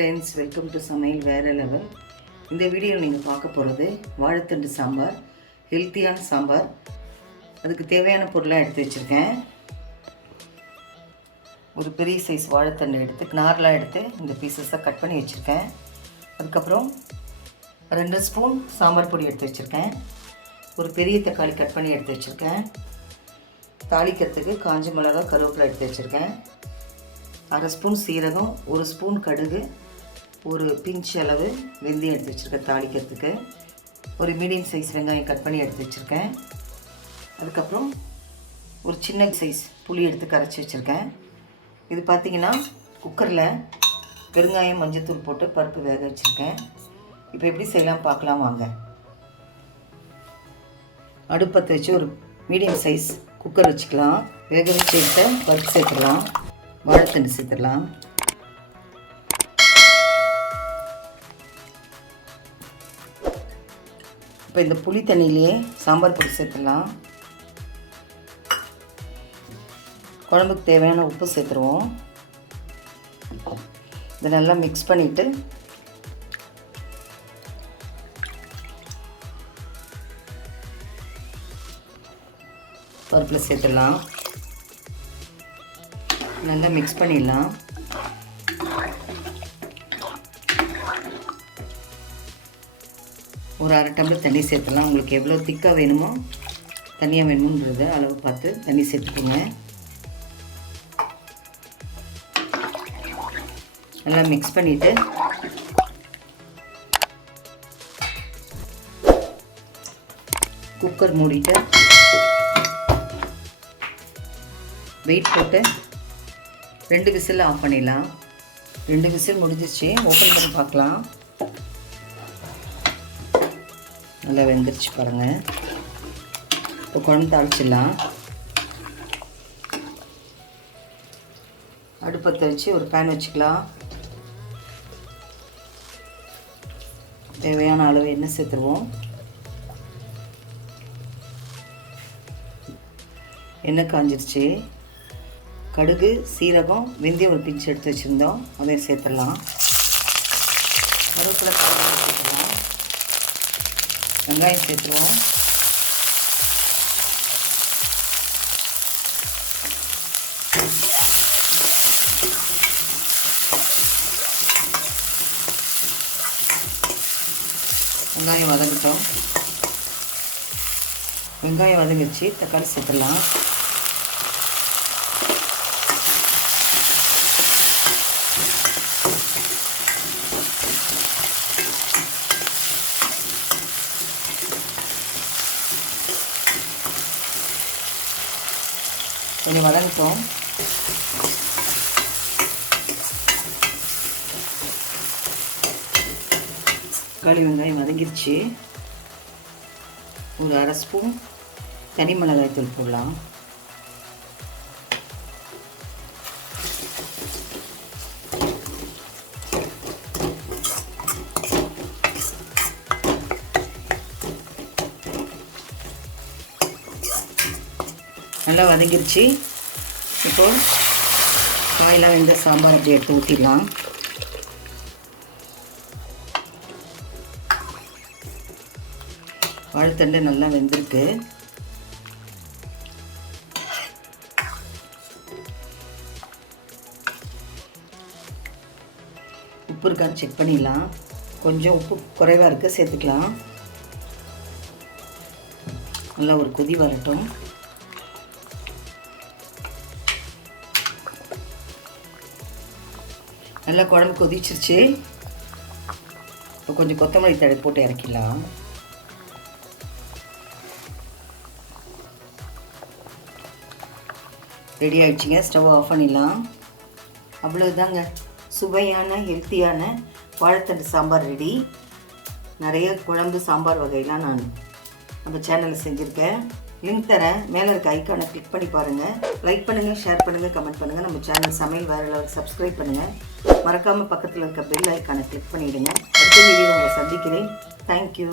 friends, welcome to Samayal Vera Level. இந்த வீடியோவில் நீங்கள் பார்க்க போகிறது வாழைத்தண்டு சாம்பார், ஹெல்த்தியான சாம்பார். அதுக்கு தேவையான பொருளாக எடுத்து வச்சுருக்கேன். ஒரு பெரிய சைஸ் வாழைத்தண்டு எடுத்து நார்லாம் எடுத்து இந்த பீசஸாக கட் பண்ணி வச்சுருக்கேன். அதுக்கப்புறம் 2 ஸ்பூன் சாம்பார் பொடி எடுத்து வச்சுருக்கேன். ஒரு பெரிய தக்காளி கட் பண்ணி எடுத்து வச்சுருக்கேன். தாளிக்கிறதுக்கு காஞ்ச மிளகாய், கருவேப்பிலை எடுத்து வச்சுருக்கேன். 1/2 ஸ்பூன் சீரகம், 1 ஸ்பூன் கடுகு, ஒரு பிஞ்ச் அளவு வெந்தயம் எடுத்து வச்சுருக்கேன் தாளிக்கிறதுக்கு. ஒரு மீடியம் சைஸ் வெங்காயம் கட் பண்ணி எடுத்து வச்சுருக்கேன். அதுக்கப்புறம் ஒரு சின்ன சைஸ் புளி எடுத்து கரைச்சி வச்சுருக்கேன். இது பார்த்திங்கன்னா குக்கரில் பெருங்காயம், மஞ்சத்தூள் போட்டு பருப்பு வேக வச்சுருக்கேன். இப்போ எப்படி செய்யலாம் பார்க்கலாம் வாங்க. அடுப்பத்தை வச்சு ஒரு மீடியம் சைஸ் குக்கர் வச்சுக்கலாம். வேக வச்சு எடுத்த பருப்பு சேர்த்துடலாம். வாழைத்தண்டு சேர்த்துடலாம். இப்போ இந்த புளி தண்ணியிலே சாம்பார் பொடி சேர்த்துடலாம். குழம்புக்கு தேவையான உப்பு சேர்த்துருவோம். இதை நல்லா மிக்ஸ் பண்ணிவிட்டு பருப்பில் சேர்த்துடலாம். நல்லா மிக்ஸ் பண்ணிடலாம். ஒரு 1/2 டம்ளர் தண்ணி சேர்த்துடலாம். உங்களுக்கு எவ்வளோ திக்காக வேணுமோ, தண்ணியாக வேணுமோன்றத அளவு பார்த்து தண்ணி சேர்த்துக்கோங்க. நல்லா மிக்ஸ் பண்ணிவிட்டு குக்கர் மூடிட்டு வெயிட் போட்டு 2 விசில் ஆஃப் பண்ணிடலாம். 2 விசில் முடிஞ்சிச்சு. ஓப்பன் பண்ணி பார்க்கலாம். நல்லா வெந்துருச்சு பாருங்கள். இப்போ குழம்பு தாளிச்சிடலாம். அடுப்பத்தை வச்சு ஒரு பேன் வச்சுக்கலாம். தேவையான அளவு எண்ணெய் சேர்த்துருவோம். எண்ணெய் காஞ்சிருச்சு. கடுகு, சீரகம், வெந்தயம் ஒரு பிஞ்சு எடுத்து வச்சுருந்தோம், அதையும் சேர்த்துடலாம். கருவேப்பிலை சேர்த்துடலாம். வெங்காயம் சேர்த்துருவோம். வெங்காயம் வதங்கிட்டோம். வெங்காயம் வதங்கிச்சு. தக்காளி சேர்த்துடலாம். கொஞ்சம் வதங்கிட்டோம். தக்காளி வெங்காயம் வதங்கிருச்சு. ஒரு 1/2 ஸ்பூன் தனி மிளகாய் தூள் போடலாம். நல்லா வதங்கிருச்சு. இப்போது காயெல்லாம் வெந்த சாம்பார் அப்படி எடுத்து ஊற்றிடலாம். வாழைத்தண்டு நல்லா வெந்திருக்கு. உப்பு இருக்கான்னு செக் பண்ணிடலாம். கொஞ்சம் உப்பு குறைவாக இருக்குது, சேர்த்துக்கலாம். நல்லா ஒரு கொதி வரட்டும். நல்லா குழம்பு கொதிச்சிருச்சு. இப்போ கொஞ்சம் கொத்தமல்லி தழை போட்டு இறக்கிடலாம். ரெடி ஆகிடுச்சிங்க. ஸ்டவ் ஆஃப் பண்ணிடலாம். அவ்வளோதாங்க, சுவையான ஹெல்த்தியான வாழைத்தண்டு சாம்பார் ரெடி. நிறைய குழம்பு சாம்பார் வகையெல்லாம் நான் நம்ம சேனலில் செஞ்சுருக்கேன். லிங்க் தரேன். மேலே இருக்க ஐக்கானை கிளிக் பண்ணி பாருங்கள். லைக் பண்ணுங்கள், ஷேர் பண்ணுங்கள், கமெண்ட் பண்ணுங்கள். நம்ம சேனல் சமையல் வேற லெவல் சப்ஸ்கிரைப் பண்ணுங்கள். மறக்காமல் பக்கத்தில் இருக்க பெல் ஐக்கானை கிளிக் பண்ணிவிடுங்க. அடுத்த வீடியோ உங்களை சந்திக்கிறேன். தேங்க்யூ.